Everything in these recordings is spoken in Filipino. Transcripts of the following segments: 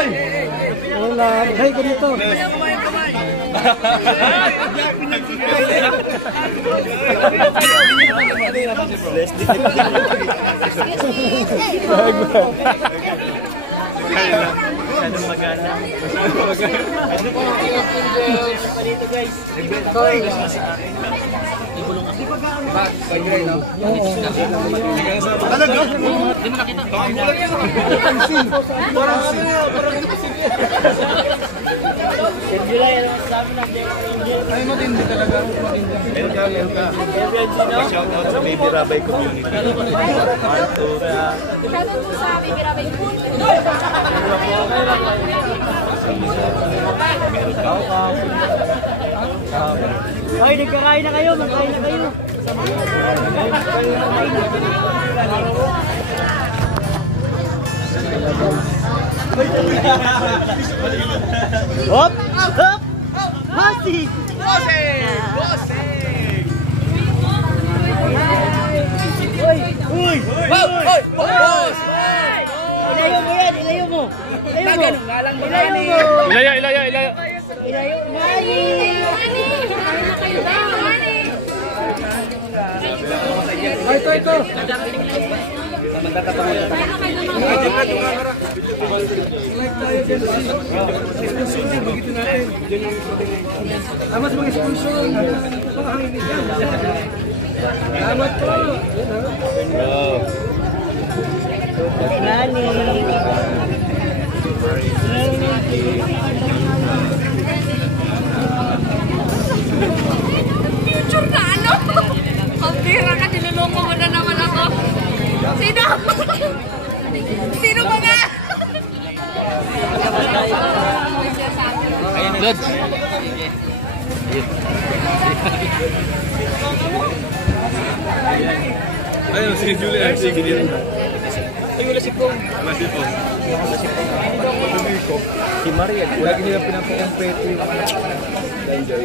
Wala, hay ko dito. Masyadong magana. Dito guys. Ibulong ako. Talaga? Hindi mo nakita. Parang July, ano masasabi ng Angel? ay matindi talaga. Meron ka. Shout out sa Baby Rabay community. Shoutout po sa Baby Rabay community. Hoy, nagkakain na kayo, magkain na kayo. Hop! Hop! Bossy! Uy! Uy! Boss! Ilayo mo yan! Ilayo mo! Ilayo mo! Ilayo. Ilayo! Mani! Ito. Mas mga sponsor. Salamat po. Mani! Future na ano? Pambira ka, niloloko mo na naman ako. Sino? Sino ba nga? Good! Ayun, si Julia. Sige din. Ay, wala si Pong. Wala si Pong. Si Mariel. Lagi nila pinapakompeto yung enjoy.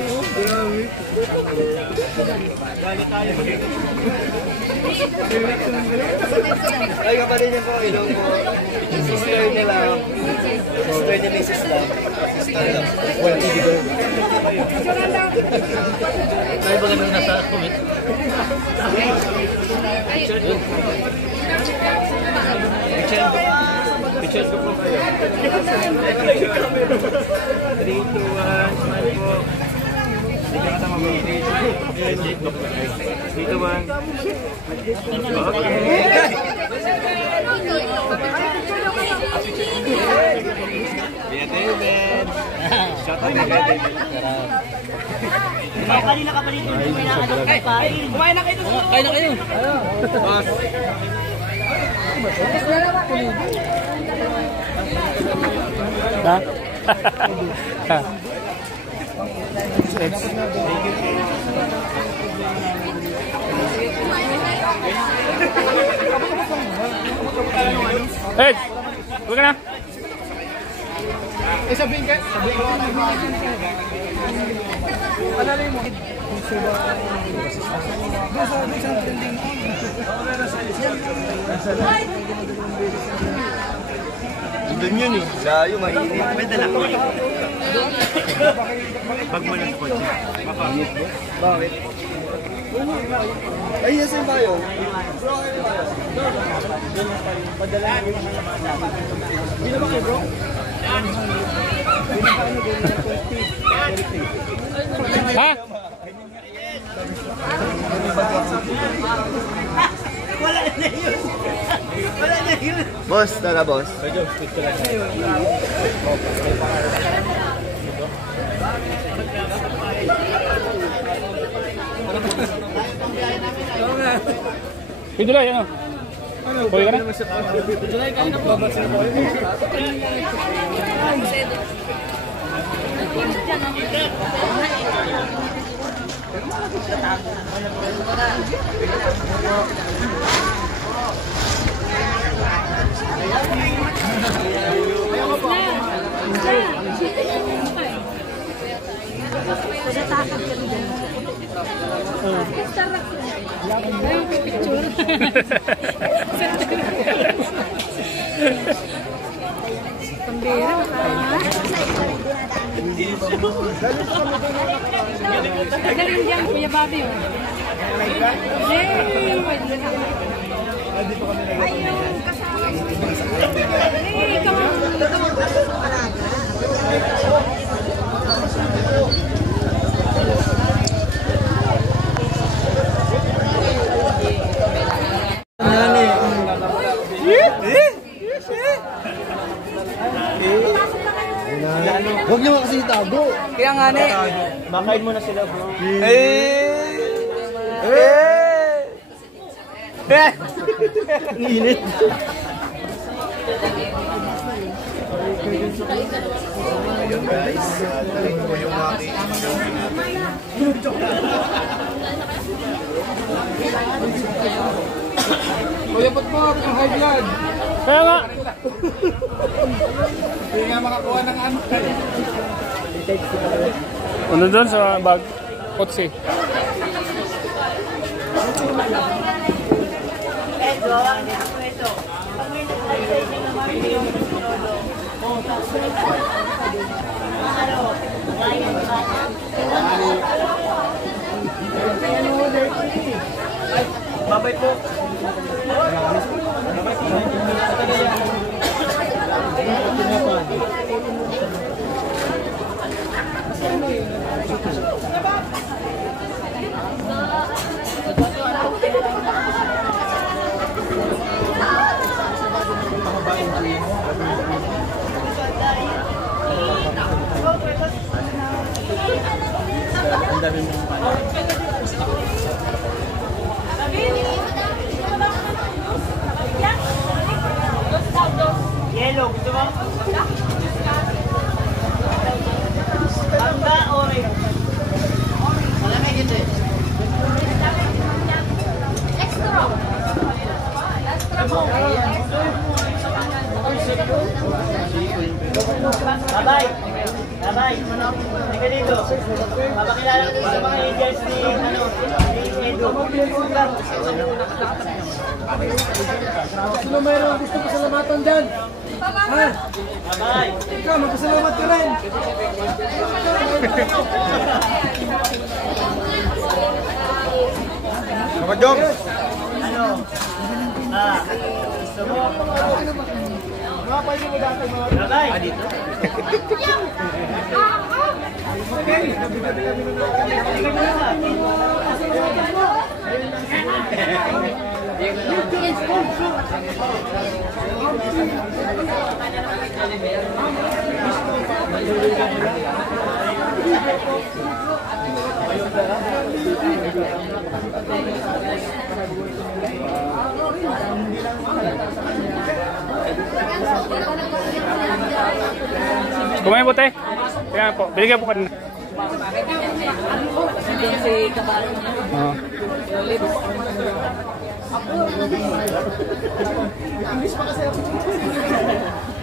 Ay, kapatid niyo po, ilong po. Sister nila. Sister ni Mrs. Lam. Tayo ba ganun nasa comment? Picture ko po kayo. 3, 2, 1, smile po. Hindi ka nata mag-i-3, 2, 1. David. Shout out kay David. Kanina ka pa dito, may nakadok na kain. Kumain na kayo. Kain na kayo. Boss. Ha? Hey! Huwag ka na! Sabihin ka. Alalay mo. Doon yun eh. Layo, mainit. May dala ko. Pag mo na sa kotse. Bakit? Ay, yes, yung bayo. Bro, kayo bayo. Padala nyo yung mga naman. Hindi na ba kayo, bro? Ha? Wala na yun. Wala na yun. Boss, tara boss. Pidulay, ano? Pwede ka na? July, kain na po. Pambira, galing dyan, Kuya Bobby. Yay! Hey, come on. Huwag niyo kasi itago. Kaya nga na Makain mo na sila, bro. Init. Ayun guys, galing ko yung aking Kuya Putput, ang high blood. Kaya nga. Hindi nga makakuha ng ano. Ano doon sa bag? Kotse. babay po. Yellow, gusto mo? Tanda, orange. Wala may gito eh. Extra. Babay! Babay! Ika dito. Papakilala ko sa mga agents ni Edo. Sino mayroong gusto pasalamatan dyan? Ha? Babay! Ikaw, magpasalamat ka rin. Mga Joms! Ano? Gusto mo? Babay! Kumain po, te. Kaya po, binigyan po kanina. Si Kabalo niya. Oo.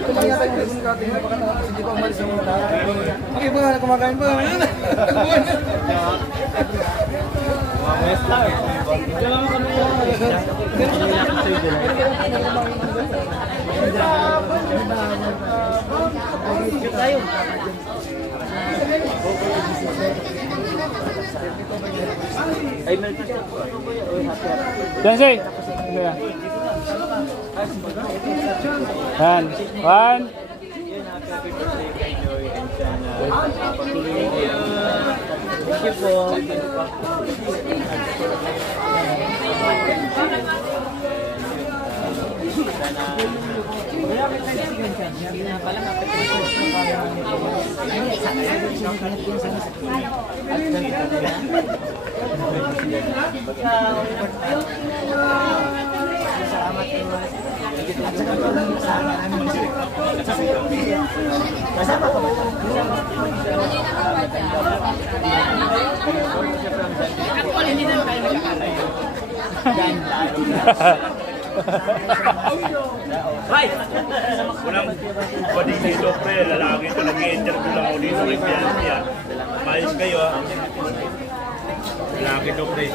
Ito lang yata yung telepono natin. Baka nakapos, hindi pa umalis yung mga tao. Okay ba, kumakain pa. Dansay. Yan. One. Thank you po. Bye! Unang pwedeng dito, pre, lalaki ito, nag-i-interview lang ako dito kay Bianca. Maayos kayo, ha? Lalaki daw pre.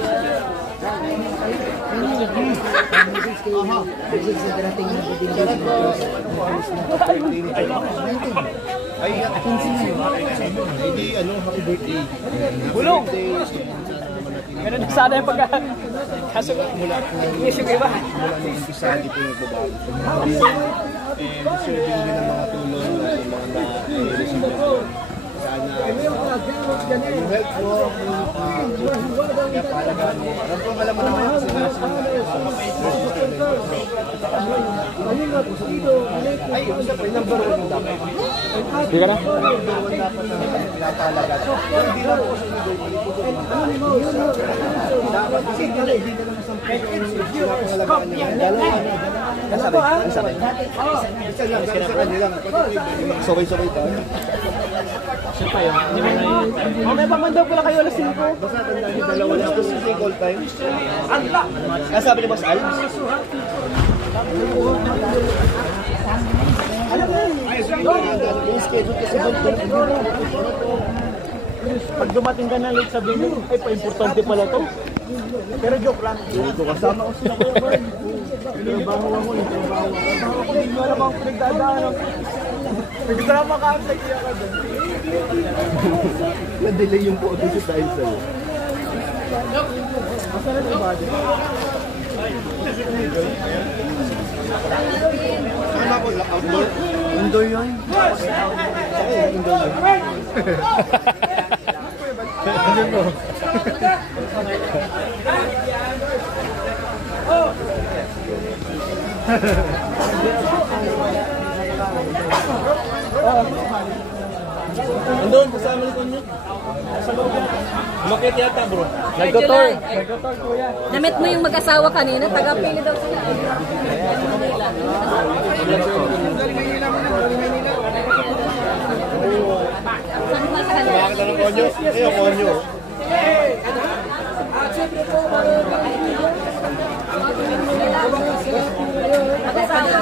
Bulong! Ganun na sana yung pagka... Kaso mula yes yung iba. Mula nung umpisa, di po nagbabago. Deserving din ng mga tulong yung mga na-receive ko. Sana yung help mo, kaya palagaan mo. Alam mo naman yung ay, isa pa, number 1 yung dapat. Hindi ka na? Number 1 dapat na pinapalagaan. Hindi lang po sa leader, dapat kasi hindi na lang sa pinapalagaan niya. Isa lang. Sabay-sabay tayo. May pamandaw pala kayo alas 5. Basta tandaan yung dalawa na ako sa call time. Sabi ni Boss Al? Yung schedule kasi Pag dumating ka na late sabihin mo, ay pa-importante pala to. Pero joke lang. kasama ko sila ko ba? Trabaho ako. Hindi mo alam ang pinagdadaan. Nagdrama ka ang nagsiya ka doon. Na-delay yung photo dahil sa'yo. Masarap yung body. Ano ako? Outdoor? Indoor yun? Indoor yun. Ano mo? Andun, kasama ni Konyo. Umakit yata bro. Nagdotor. Namit mo yung mag-asawa kanina, taga-pili daw sila. Saan ba sa kanila? Bakit ng Konyo? Ayun, Konyo. Mag-asawa.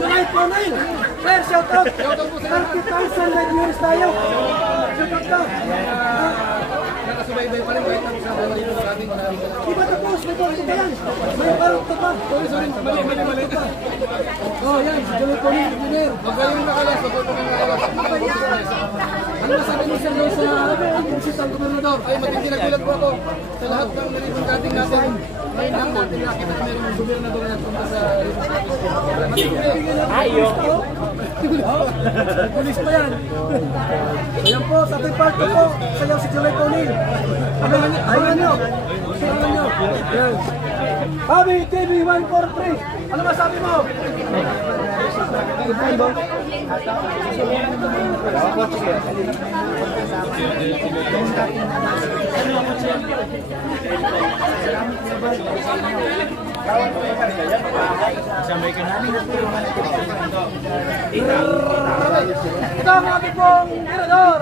July po na yun. Sir, shout out. 30,000 na viewers tayo. Shout out ka. Nakasubaybay pa rin. Iba tapos, may konti pa yan. May parang pa. Sorry, mali. Oh, yan, si July po na, engineer. Magaling nakalas, ano masabi niyo sir sa bisitang gobernador? Ay, matindi nagulat po ako sa lahat ng nalipong dating natin. Ngayon lang natin nakita na mayroong gobernador na nagpunta sa ayo. Pulis pa yan. Ayan po, sa ating part po, sayaw si July Ponil. Abangan nyo. Ayan. Habi TV 143. Ano masabi mo? Ito ang ating pong tirador.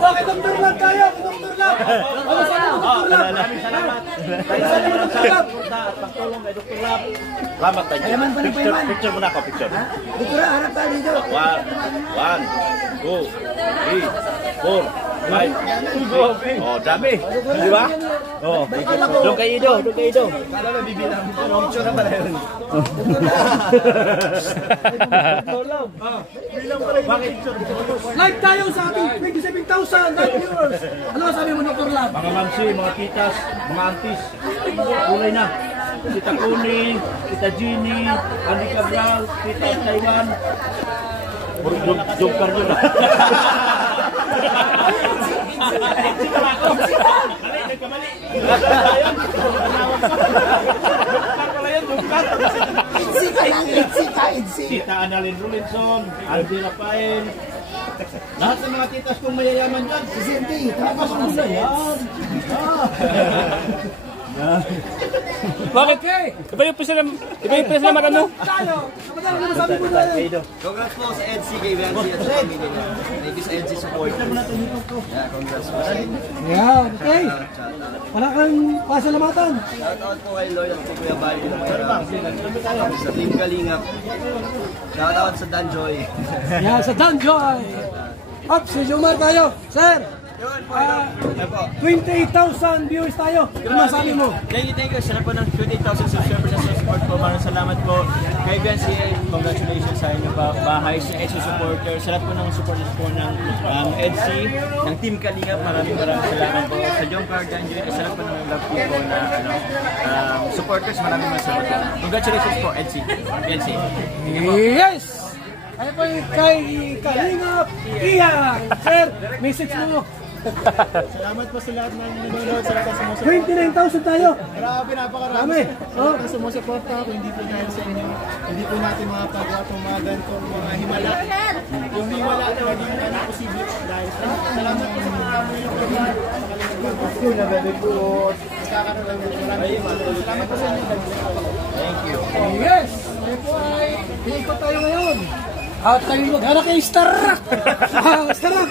Bakit doktor lang tayo? Doktor lang! Salamat tayo. Picture muna ako, picture. Doktor, harap tayo dito. 1, 2, 3, 4. Right. Oh, dami. Di ba? Oh. Doon kay Ido, doon kay Ido. Kala na bibilang mo. Romcho na pala yun. Live tayo sa ating 27,000 live viewers. Ano sabi mo, Dr. Lab? Mga mamsi, mga titas, mga aunties. Kulay na. Tita Kuni, Tita Jeannie, Andy Cabral, Tita Taiwan. Joke card yun ah. Tita Annalyn Rulinson, Aldi Rafael. Lahat ng mga titas kong mayayaman dyan. Si Cindy, takas mo na yan. Bakit? Iba yung pisa naman ano? Tayo! Kapatid, ano sabi mo na yun? Congrats po sa EDC kay Benzi at sa pamilya niya. Ladies EDC support. Yeah, congrats po sa inyo. Yan, okay. Wala kang pasalamatan. Shoutout po kay Lloyd at kay Kuya Bali na mayroon. Sa Team Kalingap. Shoutout sa Danjoy. Yan, sa Danjoy. Up, si Jomar tayo. Sir, 28,000 viewers tayo. Ano masabi mo? Thank you. Sana po ng 28,000 subscribers sa support po. Maraming salamat po kay Benzi. Congratulations sa inyong bahay, sa EDC supporter. Sa lahat po ng supporters po ng EDC, ng Team Kalingap. Maraming salamat po sa John Cardan. Sa lahat po ng love po na supporters. Maraming salamat po. Congratulations po, EDC. Yes! Ano po yung kay Kalingap Iyan? Sir, message mo. Salamat po sa lahat ng nanonood, sa lahat ng sumusuporta. 29,000 tayo. Grabe, napakarami. Dami. Oh. Sa sumusuporta, kung hindi po dahil sa inyo, hindi po natin mga pagawa itong mga ganito, mga himala. Yung himala na maging posible dahil salamat po sa mga salamat po sa inyo. Thank you. Yes! Ano po ay ikot tayo ngayon. At tayo maghanap kay Starrock. Starrock,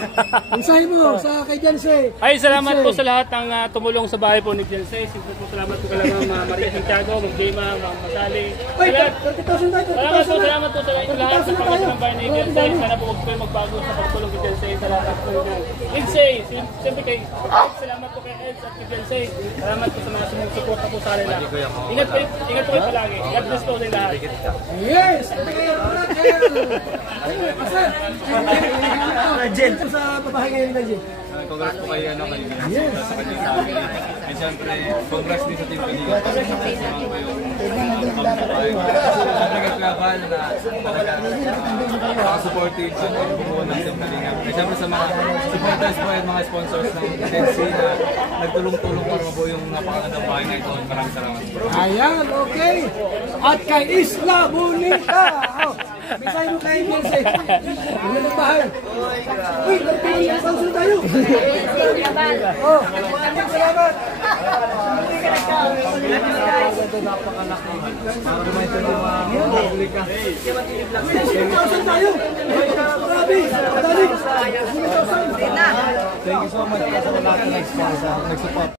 mensahe mo sa kay Jensey. Ay, salamat po sa lahat ng tumulong sa bahay po ni Jensey. Siyempre po salamat po kay Maria Santiago, Magdima, Masali. Ay, 30,000 tayo. Salamat po sa inyo lahat sa pagkakas ng bahay ni Jensey. Sana po huwag kayo magbago sa pagtulong kay Jensey. Salamat po kay Jensey. Siyempre kay salamat po kay Eds at kay Jensey. Salamat po sa mga sumusuporta po sa kanila. Ingat po kayo palagi. God bless po sa lahat. Yes! Jen, sa babae ngayon na Jen. Congrats po kayo kay sa kanyang family. And siyempre, congrats din sa Team Kalingap. Siyempre kay Kuya Val na talaga nakasupportive sa buo ng Team Kalingap. And siyempre sa mga supporters po at mga sponsors ng EDC na nagtulong-tulong para mabuo yung napakagandang bahay na ito. Maraming salamat. Ayan, okay. At kay Isla Bonita. Bisay mo kay Jensey. Ano ng bahay? Uy, 30,000 tayo. Oh, salamat. Tayo. Grabe. Thank you so much sa lahat ng nag-support.